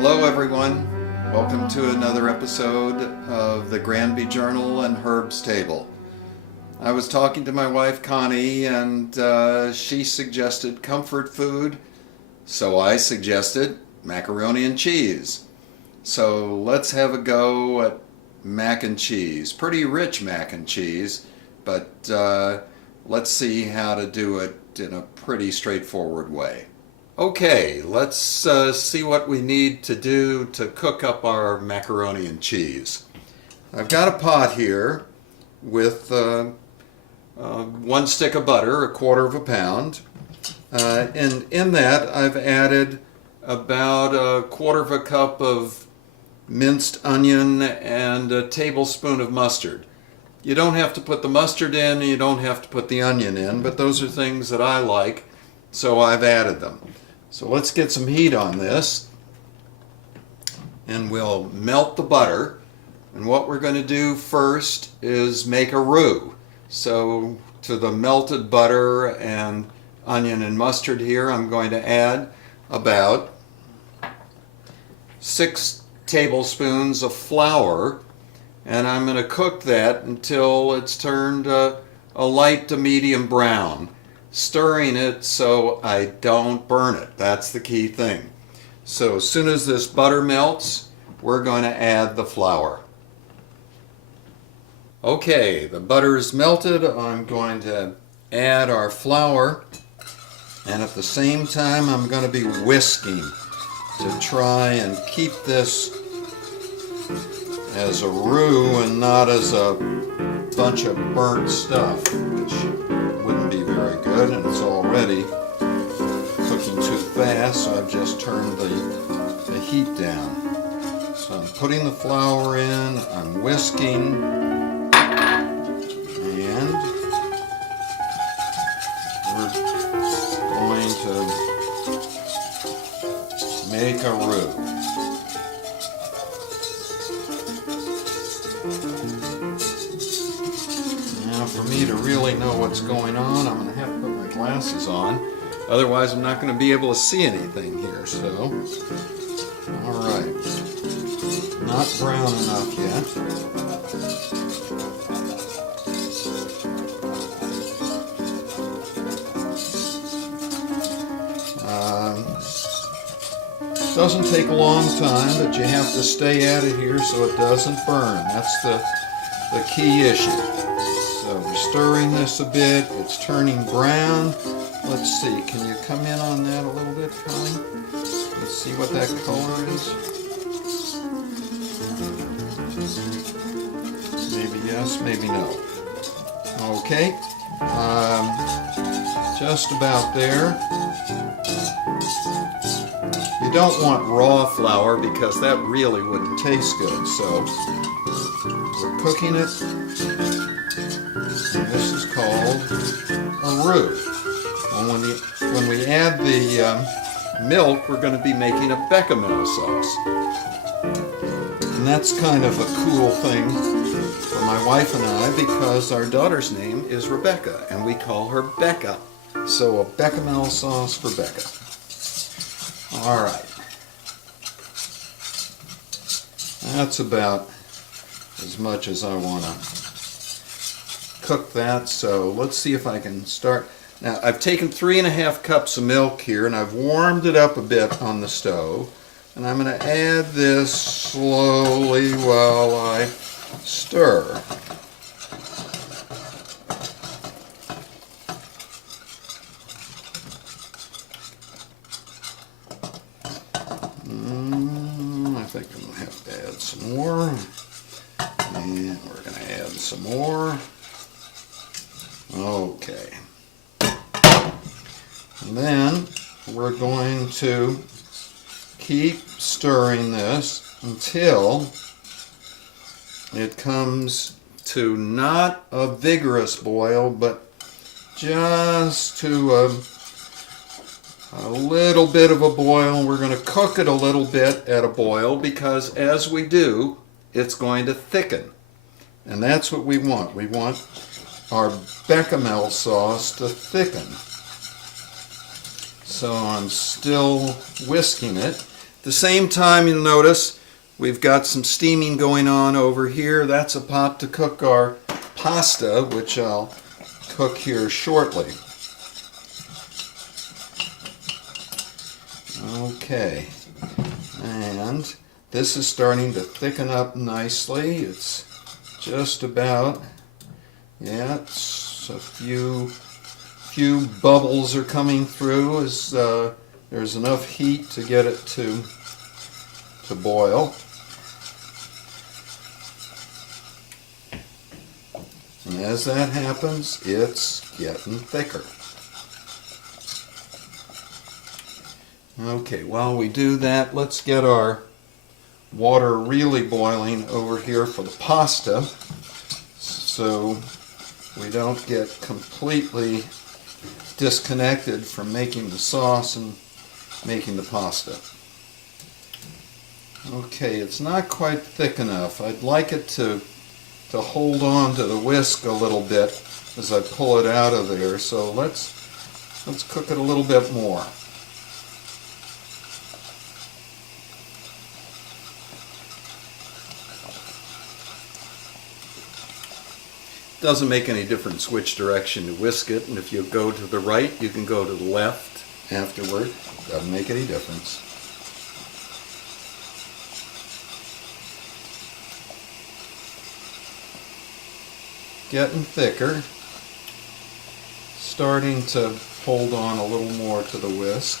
Hello everyone, welcome to another episode of the Granby Journal and Herbs Table. I was talking to my wife Connie and she suggested comfort food, so I suggested macaroni and cheese. So let's have a go at mac and cheese. Pretty rich mac and cheese, but let's see how to do it in a pretty straightforward way. Okay, let's see what we need to do to cook up our macaroni and cheese. I've got a pot here with 1 stick of butter, 1/4 pound, and in that I've added about 1/4 cup of minced onion and a tablespoon of mustard. You don't have to put the mustard in, you don't have to put the onion in, but those are things that I like, so I've added them. So let's get some heat on this, and we'll melt the butter. And what we're going to do first is make a roux. So to the melted butter and onion and mustard here, I'm going to add about 6 tablespoons of flour, and I'm going to cook that until it's turned a light to medium brown, stirring it so I don't burn it. That's the key thing. So as soon as this butter melts, we're going to add the flour. Okay, the butter is melted. I'm going to add our flour, and at the same time I'm going to be whisking to try and keep this as a roux and not as a bunch of burnt stuff, which wouldn't be very good, and it's already cooking too fast, so I've just turned the heat down. So I'm putting the flour in, I'm whisking, and we're going to make a roux. Now for me to really know what's going on, I'm going to have to put my glasses on. Otherwise I'm not going to be able to see anything here. So, alright. Not brown enough yet. Doesn't take a long time, but you have to stay at it here so it doesn't burn. That's the key issue. So we're stirring this a bit. It's turning brown. Let's see. Can you come in on that a little bit, Connie? Let's see what that color is. Maybe yes, maybe no. Okay. Just about there. You don't want raw flour because that really wouldn't taste good. So we're cooking it. And this is called a roux. And when we add the milk, we're going to be making a bechamel sauce. And that's kind of a cool thing for my wife and I because our daughter's name is Rebecca and we call her Becca. So a bechamel sauce for Becca. All right. That's about as much as I want to cook that. So let's see if I can start. Now I've taken 3½ cups of milk here and I've warmed it up a bit on the stove. And I'm going to add this slowly while I stir. I think I'm going to have to add some more. And we're going to add some more. Okay. And then we're going to keep stirring this until it comes to not a vigorous boil, but just to a little bit of a boil. We're going to cook it a little bit at a boil because as we do, it's going to thicken. And that's what we want. We want our bechamel sauce to thicken. So I'm still whisking it. At the same time, you'll notice we've got some steaming going on over here. That's a pot to cook our pasta, which I'll cook here shortly. Okay, and this is starting to thicken up nicely. It's just about, yeah, it's a few bubbles are coming through as there's enough heat to get it to boil. And as that happens, it's getting thicker. Okay, while we do that, let's get our water really boiling over here for the pasta so we don't get completely disconnected from making the sauce and making the pasta. Okay, it's not quite thick enough. I'd like it to hold on to the whisk a little bit as I pull it out of there, so let's cook it a little bit more. Doesn't make any difference which direction you whisk it, and if you go to the right, you can go to the left afterward. Doesn't make any difference. Getting thicker, starting to hold on a little more to the whisk.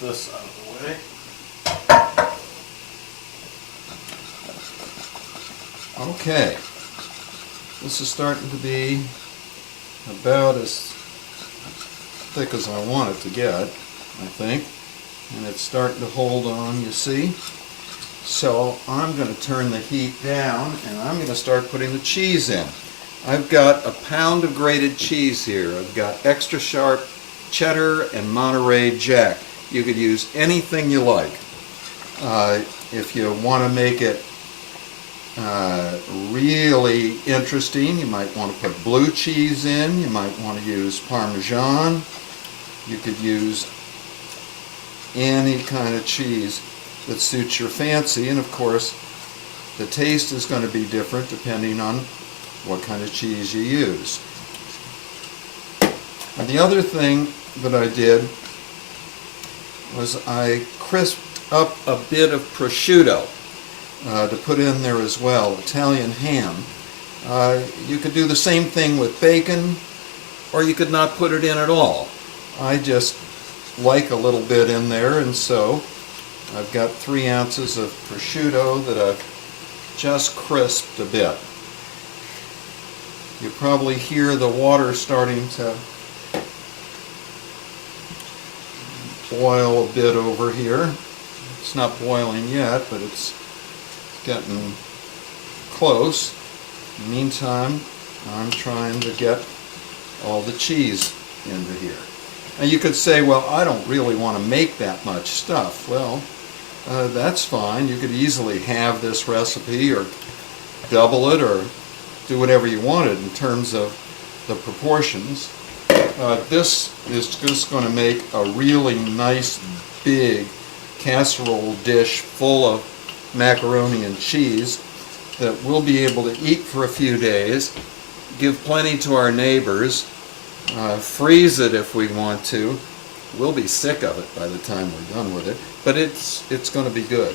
This out of the way. Okay, this is starting to be about as thick as I want it to get, I think, and it's starting to hold on, you see. So I'm going to turn the heat down and I'm going to start putting the cheese in. I've got a pound of grated cheese here. I've got extra sharp cheddar and Monterey Jack. You could use anything you like. If you want to make it really interesting, you might want to put blue cheese in. You might want to use Parmesan. You could use any kind of cheese that suits your fancy, and of course the taste is going to be different depending on what kind of cheese you use. And the other thing that I did was I crisped up a bit of prosciutto to put in there as well, Italian ham. You could do the same thing with bacon, or you could not put it in at all. I just like a little bit in there, and so I've got 3 ounces of prosciutto that I've just crisped a bit. You probably hear the water starting to boil a bit over here. It's not boiling yet, but it's getting close. In the meantime, I'm trying to get all the cheese into here. Now you could say, well, I don't really want to make that much stuff. Well, that's fine. You could easily have this recipe or double it or do whatever you wanted in terms of the proportions. This is just going to make a really nice big casserole dish full of macaroni and cheese that we'll be able to eat for a few days, give plenty to our neighbors, freeze it if we want to. We'll be sick of it by the time we're done with it, but it's going to be good.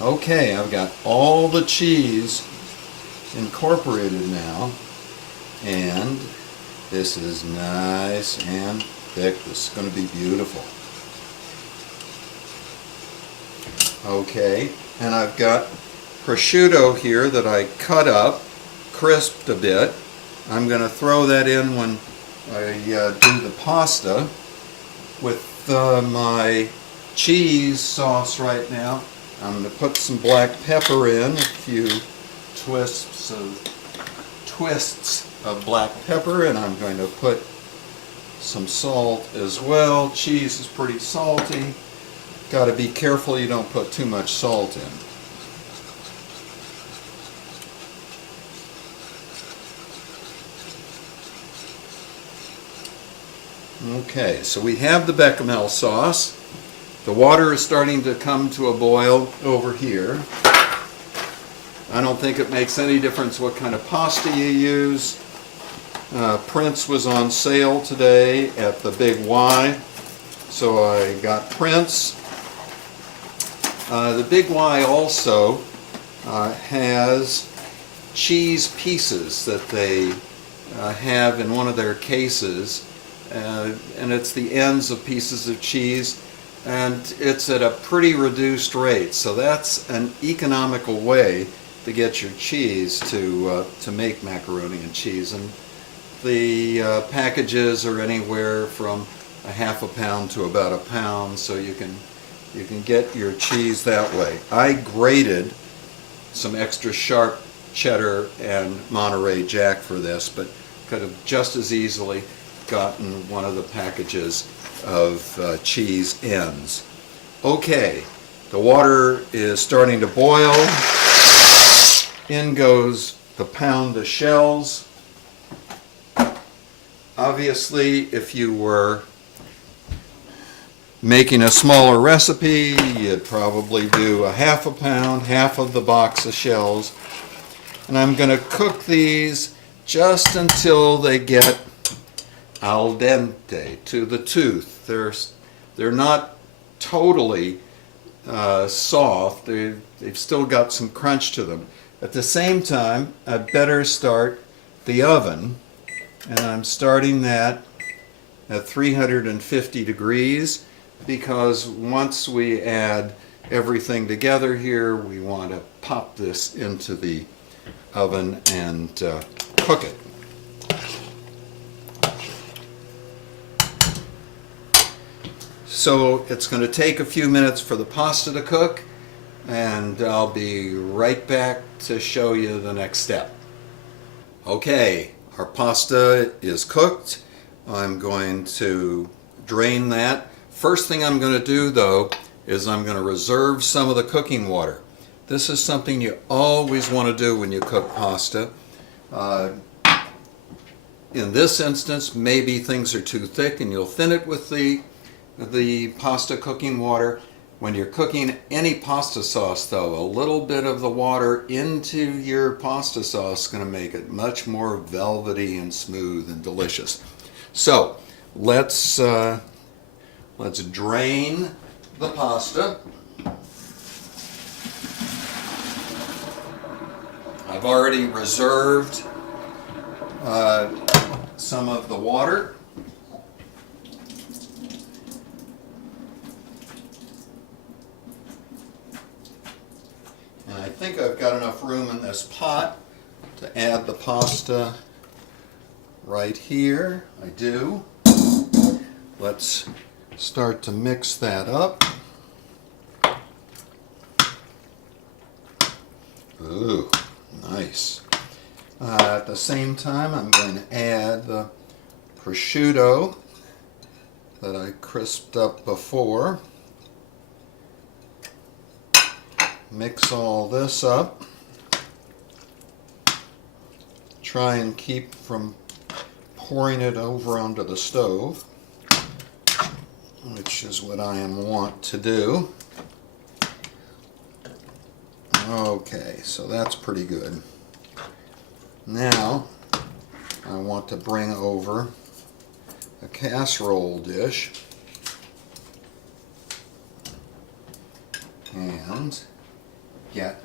Okay, I've got all the cheese incorporated now, and this is nice and thick. This is going to be beautiful. Okay, and I've got prosciutto here that I cut up, crisped a bit. I'm going to throw that in when I do the pasta with my cheese sauce right now. I'm going to put some black pepper in, a few twists of black pepper, and I'm going to put some salt as well. Cheese is pretty salty. Got to be careful you don't put too much salt in. Okay, so we have the bechamel sauce. The water is starting to come to a boil over here. I don't think it makes any difference what kind of pasta you use. Prince was on sale today at the Big Y, so I got Prince. The Big Y also has cheese pieces that they have in one of their cases, and it's the ends of pieces of cheese, and it's at a pretty reduced rate, so that's an economical way to get your cheese to make macaroni and cheese. And the packages are anywhere from a half a pound to about a pound, so you can get your cheese that way. I grated some extra sharp cheddar and Monterey Jack for this, but could have just as easily gotten one of the packages of cheese ends. Okay, the water is starting to boil. In goes the pound of shells. Obviously, if you were making a smaller recipe, you'd probably do a half a pound, half of the box of shells. And I'm going to cook these just until they get al dente, to the tooth. They're not totally soft. They've still got some crunch to them. At the same time, I'd better start the oven, and I'm starting that at 350 degrees, because once we add everything together here, we want to pop this into the oven and cook it. So it's going to take a few minutes for the pasta to cook, and I'll be right back to show you the next step. Okay, our pasta is cooked. I'm going to drain that. First thing I'm going to do, though, is I'm going to reserve some of the cooking water. This is something you always want to do when you cook pasta. In this instance, maybe things are too thick and you'll thin it with the pasta cooking water. When you're cooking any pasta sauce, though, a little bit of the water into your pasta sauce is going to make it much more velvety and smooth and delicious. So let's drain the pasta. I've already reserved some of the water. And I think I've got enough room in this pot to add the pasta right here. I do. Let's start to mix that up. Ooh, nice. At the same time, I'm going to add the prosciutto that I crisped up before. Mix all this up. Try and keep from pouring it over onto the stove, which is what I want to do. Okay, so that's pretty good. Now, I want to bring over a casserole dish and get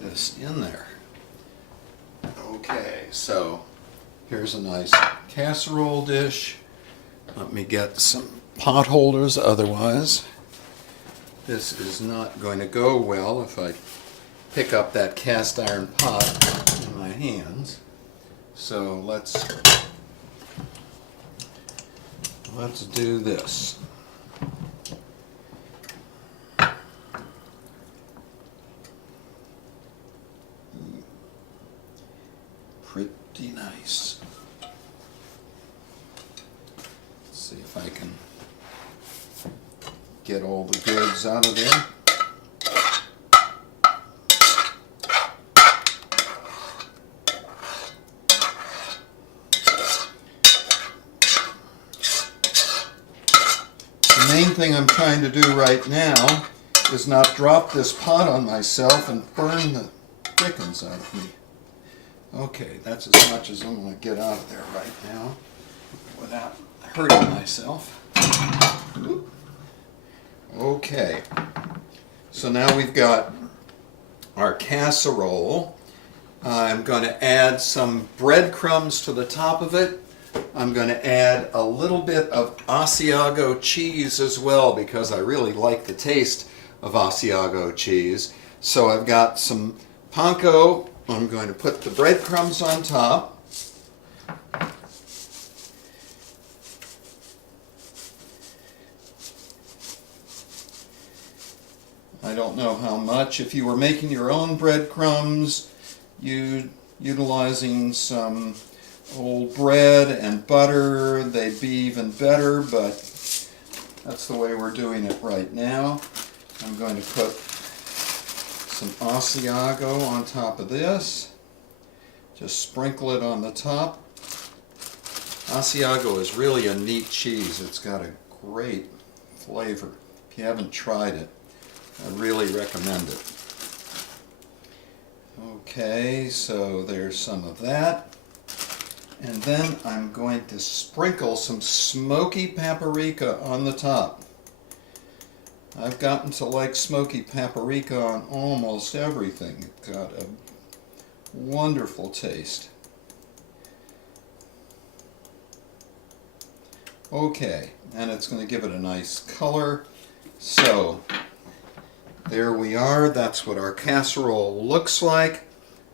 this in there. Okay, so here's a nice casserole dish. Let me get some pot holders, otherwise this is not going to go well if I pick up that cast iron pot in my hands. So let's do this. Pretty nice. Let's see if I can Get all the goods out of there. The main thing I'm trying to do right now is not drop this pot on myself and burn the dickens out of me. Okay, that's as much as I'm going to get out of there right now without hurting myself. Okay, so now we've got our casserole. I'm going to add some breadcrumbs to the top of it. I'm going to add a little bit of Asiago cheese as well because I really like the taste of Asiago cheese. So I've got some panko. I'm going to put the breadcrumbs on top. I don't know how much. If you were making your own breadcrumbs, utilizing some old bread and butter, they'd be even better, but that's the way we're doing it right now. I'm going to put some Asiago on top of this. Just sprinkle it on the top. Asiago is really a neat cheese. It's got a great flavor. If you haven't tried it, I really recommend it. Okay, so there's some of that. And then I'm going to sprinkle some smoky paprika on the top. I've gotten to like smoky paprika on almost everything. It's got a wonderful taste. Okay, and it's going to give it a nice color. So there we are. That's what our casserole looks like.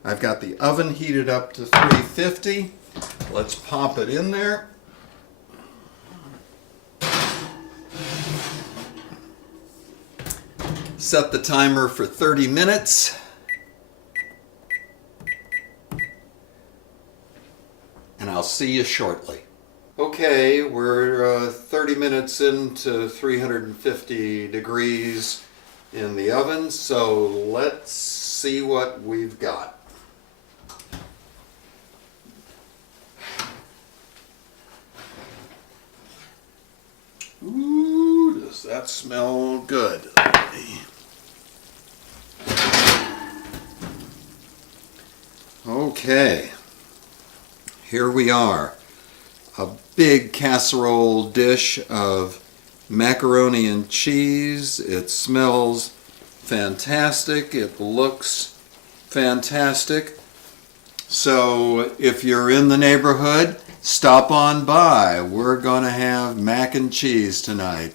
I've got the oven heated up to 350. Let's pop it in there. Set the timer for 30 minutes. And I'll see you shortly. Okay, we're 30 minutes into 350 degrees in the oven, so let's see what we've got. Ooh, does that smell good? Okay, here we are. A big casserole dish of macaroni and cheese. It smells fantastic. It looks fantastic. So if you're in the neighborhood, stop on by. We're going to have mac and cheese tonight.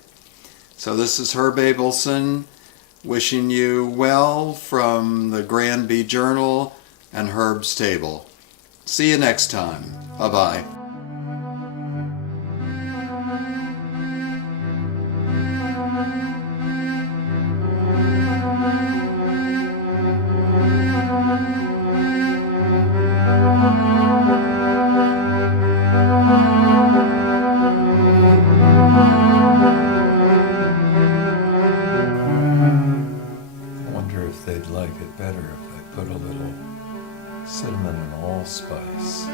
So this is Herb Abelson wishing you well from the Granby Journal and Herb's Table. See you next time. Bye-bye. They'd like it better if I put a little cinnamon and allspice